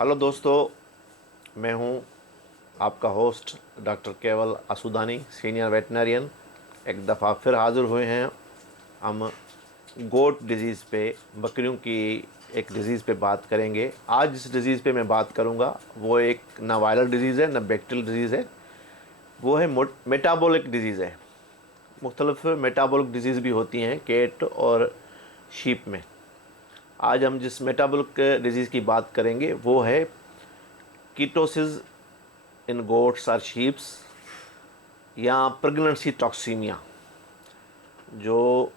Hello दोस्तों, मैं हूं आपका होस्ट डॉक्टर केवल असुदानी, सीनियर वेटनरियन। एक दफ़ा फिर हाज़िर हुए हैं हम गोट डिज़ीज़ पे, बकरियों की एक डिज़ीज़ पे बात करेंगे। आज जिस डिज़ीज़ पे मैं बात करूंगा वो एक ना वायरल डिज़ीज़ है ना बैक्टीरियल डिज़ीज़ है, वो है मेटाबॉलिक डिज़ीज़ है। मुख्तलिफ मेटाबॉलिक डिज़ीज़ भी होती हैं कैट और शीप में। आज हम जिस मेटाबॉलिक डिज़ीज़ की बात करेंगे वो है कीटोसिस इन गोट्स और शीप्स या प्रेगनेंसी टॉक्सीमिया, जो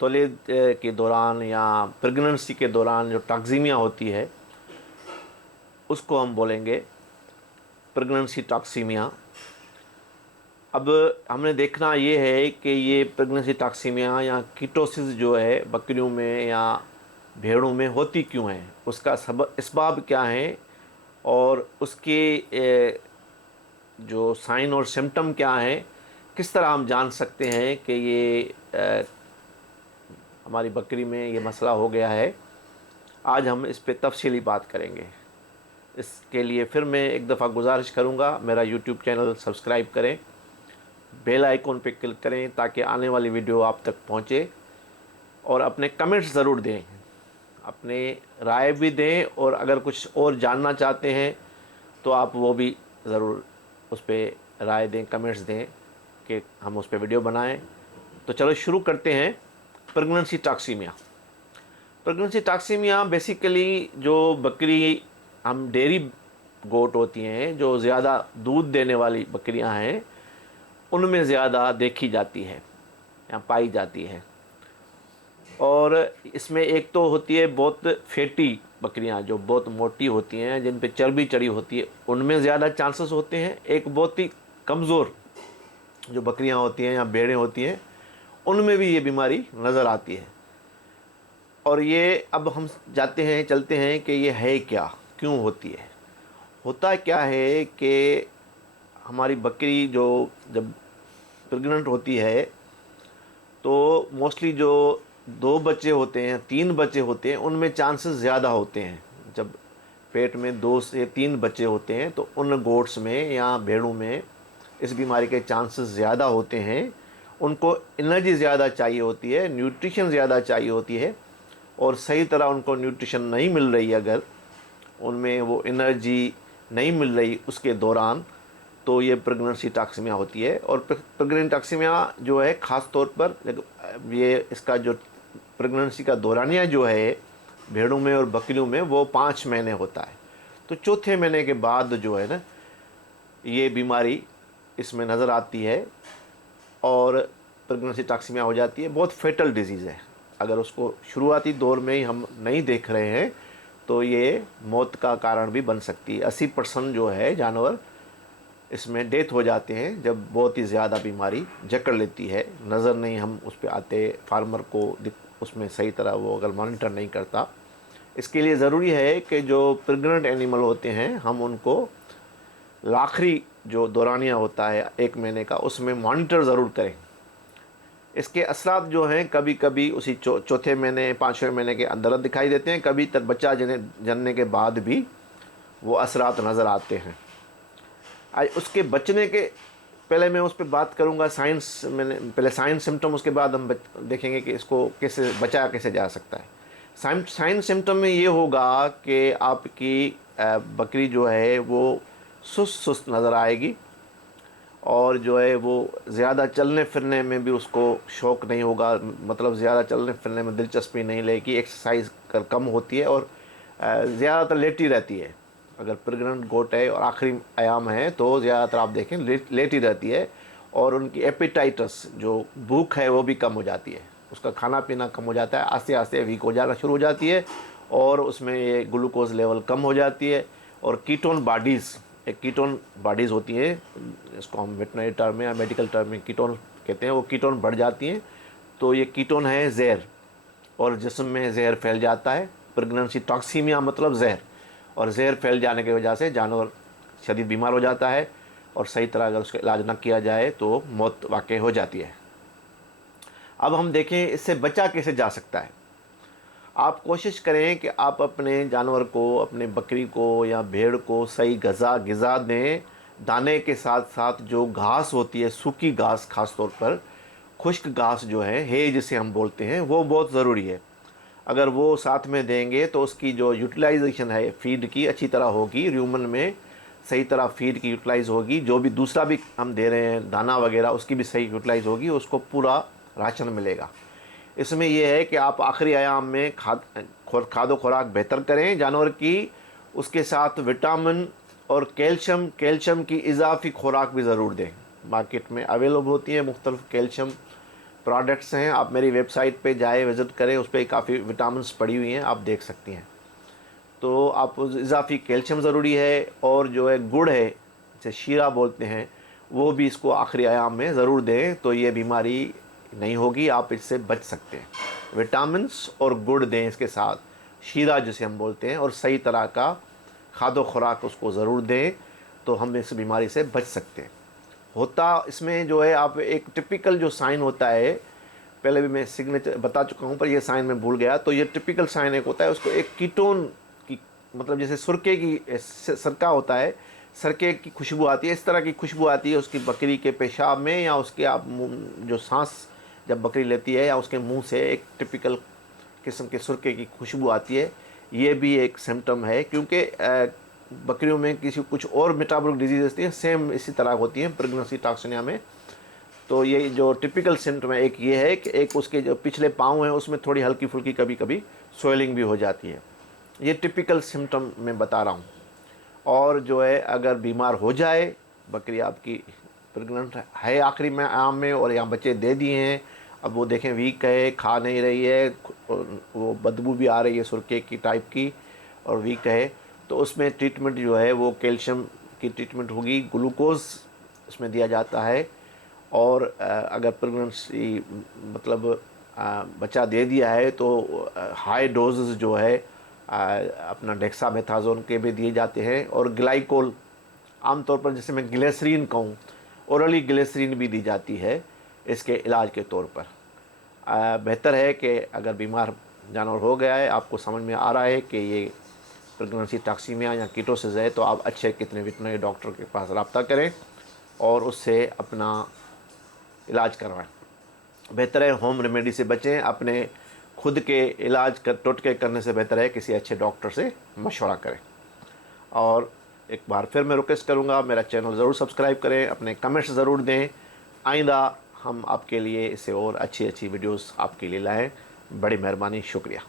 तौलीद के दौरान या प्रेगनेंसी के दौरान जो टॉक्सीमिया होती है उसको हम बोलेंगे प्रेगनेंसी टॉक्सीमिया। अब हमने देखना ये है कि ये प्रेगनेंसी टॉक्सीमिया या कीटोसिस जो है बकरियों में या भेड़ों में होती क्यों है, उसका सबब इसबाब क्या है और उसके जो साइन और सिम्टम क्या हैं, किस तरह हम जान सकते हैं कि ये हमारी बकरी में ये मसला हो गया है। आज हम इस पे तफसीली बात करेंगे। इसके लिए फिर मैं एक दफ़ा गुजारिश करूँगा, मेरा यूट्यूब चैनल सब्सक्राइब करें, बेल आइकॉन पे क्लिक करें ताकि आने वाली वीडियो आप तक पहुँचे, और अपने कमेंट्स ज़रूर दें, अपने राय भी दें, और अगर कुछ और जानना चाहते हैं तो आप वो भी ज़रूर उस पर राय दें, कमेंट्स दें कि हम उस पर वीडियो बनाएं। तो चलो शुरू करते हैं। Pregnancy toxaemia. Pregnancy toxaemia basically जो बकरी, हम डेयरी गोट होती हैं जो ज़्यादा दूध देने वाली बकरियां हैं, उनमें ज़्यादा देखी जाती है या पाई जाती है। और इसमें एक तो होती है बहुत फैटी बकरियां जो बहुत मोटी होती हैं, जिन पे चर्बी चढ़ी होती है, उनमें ज़्यादा चांसेस होते हैं। एक बहुत ही कमज़ोर जो बकरियां होती हैं या भेड़ें होती हैं, उनमें भी ये बीमारी नज़र आती है। और ये अब हम जाते हैं, चलते हैं कि ये है क्या, क्यों होती है। होता क्या है कि हमारी बकरी जो जब प्रेग्नेंट होती है तो मोस्टली जो 2 बच्चे होते हैं, 3 बच्चे होते हैं, उनमें चांसेस ज़्यादा होते हैं। जब पेट में 2 से 3 बच्चे होते हैं तो उन गोट्स में या भेड़ों में इस बीमारी के चांसेस ज़्यादा होते हैं। उनको एनर्जी ज़्यादा चाहिए होती है, न्यूट्रिशन ज़्यादा चाहिए होती है, और सही तरह उनको न्यूट्रिशन नहीं मिल रही, अगर उनमें वो एनर्जी नहीं मिल रही उसके दौरान, तो ये प्रेगनेंसी टॉक्सीमिया होती है। और प्रेगनेंट टॉक्सीमिया जो है ख़ास तौर पर ये इसका जो प्रेगनेंसी का दौरानिया जो है भेड़ों में और बकरियों में वो 5 महीने होता है। तो चौथे महीने के बाद जो है ना ये बीमारी इसमें नज़र आती है और प्रेगनेंसी टॉक्सीमिया हो जाती है। बहुत फेटल डिजीज़ है, अगर उसको शुरुआती दौर में ही हम नहीं देख रहे हैं तो ये मौत का कारण भी बन सकती है। 80% जो है जानवर इसमें डेथ हो जाते हैं जब बहुत ही ज़्यादा बीमारी जकड़ लेती है, नज़र नहीं हम उस पर आते, फार्मर को उसमें सही तरह वो अगर मॉनिटर नहीं करता। इसके लिए ज़रूरी है कि जो प्रेग्नेंट एनिमल होते हैं हम उनको आखिरी जो दौरानिया होता है 1 महीने का, उसमें मॉनिटर ज़रूर करें। इसके असरात जो हैं कभी कभी उसी चौथे महीने 5वें महीने के अंदर दिखाई देते हैं, कभी तक बच्चा जनने के बाद भी वो असरात नज़र आते हैं। आज उसके बचने के पहले मैं उस पर बात करूंगा, साइंस मैंने पहले साइंस सिम्टम, उसके बाद हम देखेंगे कि इसको कैसे बचाया कैसे जा सकता है। साइंस सिम्टम में ये होगा कि आपकी बकरी जो है वो सुस्त सुस्त नज़र आएगी, और जो है वो ज़्यादा चलने फिरने में भी उसको शौक़ नहीं होगा, मतलब ज़्यादा चलने फिरने में दिलचस्पी नहीं लेगी, एक्सरसाइज कर कम होती है और ज़्यादातर लेटी रहती है। अगर प्रेग्नेंट गोट है और आखिरी आयाम है तो ज़्यादातर आप देखें लेटी रहती है, और उनकी एपिटाइटस जो भूख है वो भी कम हो जाती है, उसका खाना पीना कम हो जाता है, आस्ते आस्ते वीक हो जाना शुरू हो जाती है, और उसमें ये ग्लूकोज लेवल कम हो जाती है। और कीटोन बॉडीज़, एक कीटोन बॉडीज़ होती हैं, इसको हम वेटनरी टर्म में या मेडिकल टर्म में कीटोन कहते हैं, वो कीटोन बढ़ जाती हैं। तो ये कीटोन है जहर, और जिस्म में जहर फैल जाता है। प्रेगनेंसी टॉक्सीमिया मतलब जहर, और जहर फैल जाने की वजह से जानवर शदीद बीमार हो जाता है, और सही तरह अगर उसका इलाज ना किया जाए तो मौत वाक़ई हो जाती है। अब हम देखें इससे बचा कैसे जा सकता है। आप कोशिश करें कि आप अपने जानवर को, अपने बकरी को या भेड़ को सही ग़िज़ा दें। दाने के साथ साथ जो घास होती है, सूखी घास, ख़ास तौर पर खुश्क घास जो है, हे जिसे हम बोलते हैं, वो बहुत ज़रूरी है। अगर वो साथ में देंगे तो उसकी जो यूटिलाइजेशन है फ़ीड की अच्छी तरह होगी, र्यूमन में सही तरह फ़ीड की यूटिलाइज़ होगी। जो भी दूसरा भी हम दे रहे हैं दाना वगैरह, उसकी भी सही यूटिलाइज़ होगी, उसको पूरा राशन मिलेगा। इसमें यह है कि आप आखिरी आयाम में खादो खुराक बेहतर करें जानवर की, उसके साथ विटामिन और कैल्शियम की इजाफी खुराक भी ज़रूर दें। मार्केट में अवेलेबल होती है, मुख्तलिफ कैल्शियम प्रोडक्ट्स हैं। आप मेरी वेबसाइट पे जाए, विज़िट करें, उस पर काफ़ी विटामिन्स पड़ी हुई हैं, आप देख सकती हैं। तो आप इजाफी कैल्शियम ज़रूरी है, और जो है गुड़ है, जिसे शीरा बोलते हैं, वो भी इसको आखिरी आयाम में ज़रूर दें, तो ये बीमारी नहीं होगी, आप इससे बच सकते हैं। विटामिन्स और गुड़ दें इसके साथ, शीरा जिसे हम बोलते हैं, और सही तरह का खादो खुराक उसको ज़रूर दें, तो हम इस बीमारी से बच सकते हैं। होता इसमें जो है, आप एक टिपिकल जो साइन होता है, पहले भी मैं सिग्नेचर बता चुका हूँ, पर ये साइन मैं भूल गया। तो ये टिपिकल साइन एक होता है, उसको एक कीटोन की, मतलब जैसे सुरके की सरका होता है, सरके की खुशबू आती है, इस तरह की खुशबू आती है उसकी बकरी के पेशाब में, या उसके आप जो सांस जब बकरी लेती है, या उसके मुंह से एक टिपिकल किस्म के सुरके की खुशबू आती है। ये भी एक सिम्टम है, क्योंकि बकरियों में किसी कुछ और मेटाबॉलिक डिजीज़ होती है, सेम इसी तरह होती हैं प्रेगनेंसी टॉक्सिनिया में। तो ये जो टिपिकल सिम्टम है, एक ये है कि एक उसके जो पिछले पाँव हैं उसमें थोड़ी हल्की फुल्की कभी कभी स्वेलिंग भी हो जाती है। ये टिपिकल सिम्टम मैं बता रहा हूँ। और जो है, अगर बीमार हो जाए बकरी आपकी, प्रेगनेंट है आखिरी में आम में, और यहाँ बच्चे दे दिए हैं, अब वो देखें वीक है, खा नहीं रही है, वो बदबू भी आ रही है सुरके की टाइप की, और वीक है, तो उसमें ट्रीटमेंट जो है वो कैल्शियम की ट्रीटमेंट होगी, ग्लूकोज उसमें दिया जाता है। और अगर प्रेगनेंसी मतलब बच्चा दे दिया है तो हाई डोजेस जो है अपना डेक्सामेथाजोन के भी दिए जाते हैं, और ग्लाइकोल, आमतौर पर जैसे मैं ग्लिसरीन कहूँ, ओरली ग्लिसरीन भी दी जाती है इसके इलाज के तौर पर। बेहतर है कि अगर बीमार जानवर हो गया है, आपको समझ में आ रहा है कि ये प्रेगनेंसी टॉक्सीमिया या कीटोसिस है, तो आप अच्छे कितने वेटरनरी डॉक्टर के पास रब्ता करें और उससे अपना इलाज करवाएं। बेहतर है होम रेमेडी से बचें, अपने खुद के इलाज कर टोटके करने से बेहतर है किसी अच्छे डॉक्टर से मशवरा करें। और एक बार फिर मैं रिक्वेस्ट करूंगा, मेरा चैनल ज़रूर सब्सक्राइब करें, अपने कमेंट्स ज़रूर दें। आइंदा हम आपके लिए इससे और अच्छी अच्छी वीडियोस आपके लिए लाएं। बड़ी मेहरबानी, शुक्रिया।